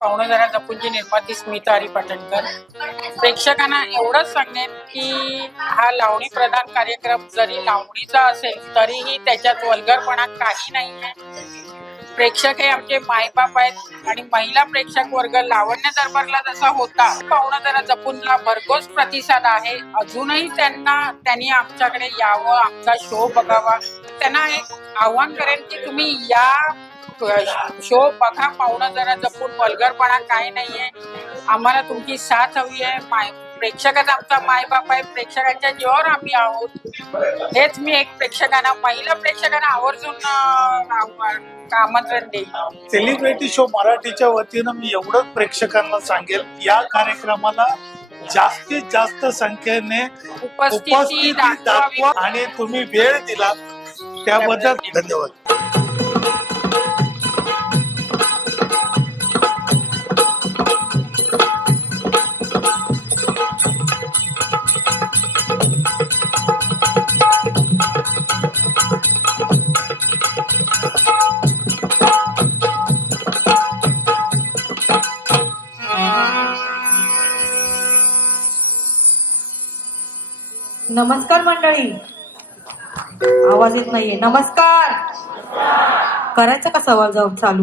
पाहुणेदाराचा जरा जपूनची निर्माती स्मिता हरी पाटणकर. प्रेक्षकांना एवढंच सांगेन की हा लावणी प्रधान कार्यक्रम जरी लावणीचा असेल तरीही त्याच्यात वल्गरपणा काही नाही आहे प्रेक्षक हे आमचे मायबाप आहेत आणि महिला प्रेक्षक वर्ग लावण्य दरबारला जसा होता पाहुणं जरा जपूनला भरघोस प्रतिसाद आहे. अजूनही त्यांना त्यांनी आमच्याकडे यावं आमचा शो बघावा. त्यांना एक आव्हान करेन की तुम्ही या शो बघा पाहुणं जरा जपून वल्गरपणा काय नाहीये. आम्हाला तुमची साथ हवी आहे. माय प्रेक्षकच आमचा मायबाप आहे. प्रेक्षकांच्या जीवावर आम्ही आहोत. हेच मी एक प्रेक्षकांना महिला प्रेक्षकांना आवर्जून आमंत्रण देईन. सेलिब्रिटी शो मराठीच्या वतीनं मी एवढंच प्रेक्षकांना सांगेल या कार्यक्रमाला जास्तीत जास्त संख्येने उपस्थिती दाखवा आणि तुम्ही वेळ दिला त्याबद्दल धन्यवाद. नमस्कार मंडळी. आवाज येत नाहीये. नमस्कार. करायचं का सवाल जाऊन चालू?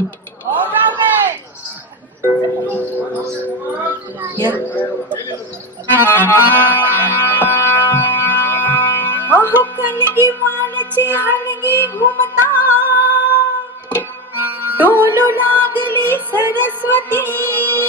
अहो कलगी हलगी घुमता. डोलू लागली सरस्वती.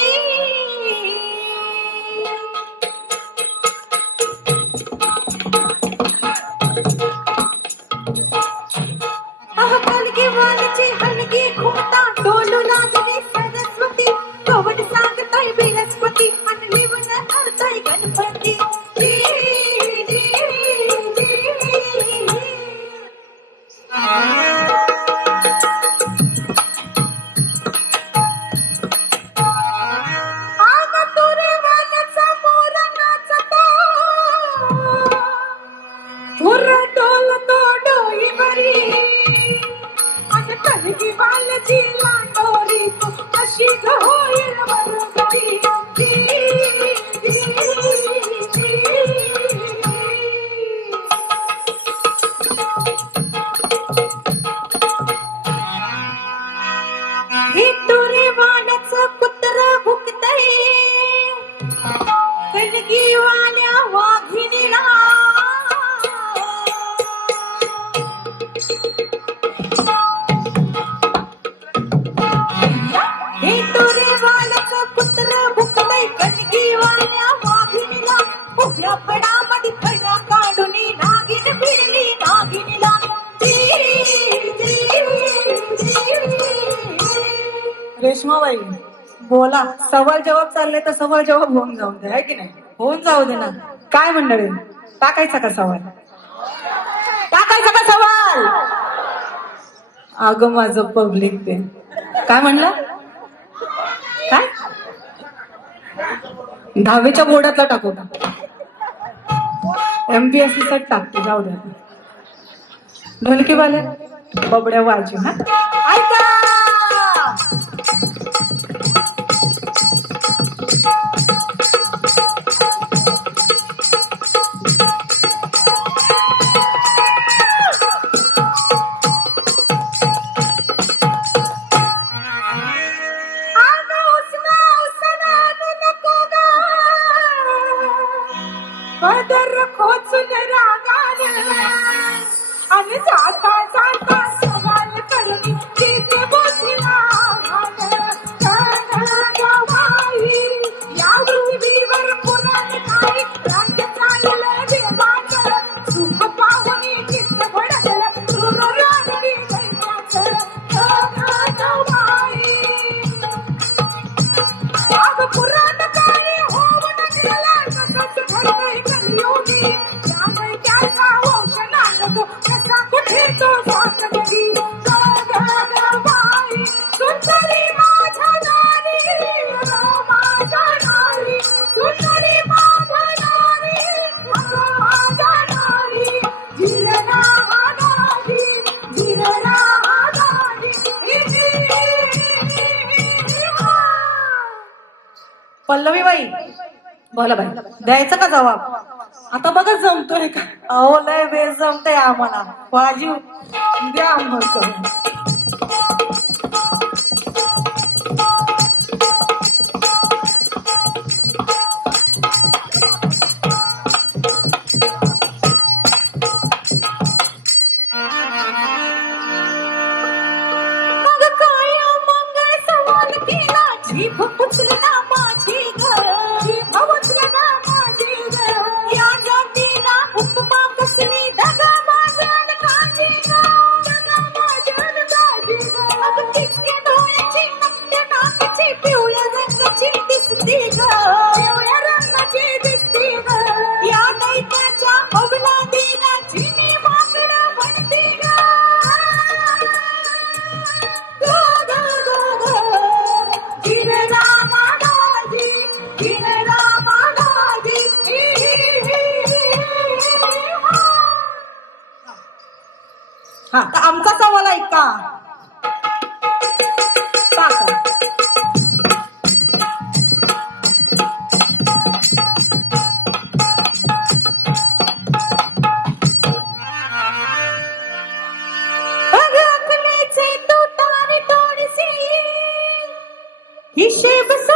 थुर डोल तो डोई बरी आणि कलगी वालची लांडोरी तू अशी ग होईल बरोबरी ही रेशमाबाई बोला. सवाल जवाब चाललंय तर सवाल जवाब होऊन जाऊ दे की नाही? होऊन जाऊ दे ना. काय मंडळी? टाकायचा का सवाल? टाकायचा का सवाल? अगं माझं पब्लिक ते. काय म्हणलं? काय? दहावीच्या बोर्डातला टाकू का? एमपीएससी साठी टाकते जाऊ द्या ढोलकीवाले बबड्या वाजू हा. ऐका! पल्लवी बाई बोला बाई. द्यायचं का जबाब आता बघा जमतोय का? अहो लय वेळ जमतय आम्हाला. बाजी द्या आम्हाला मग काय love the get scary. Shiv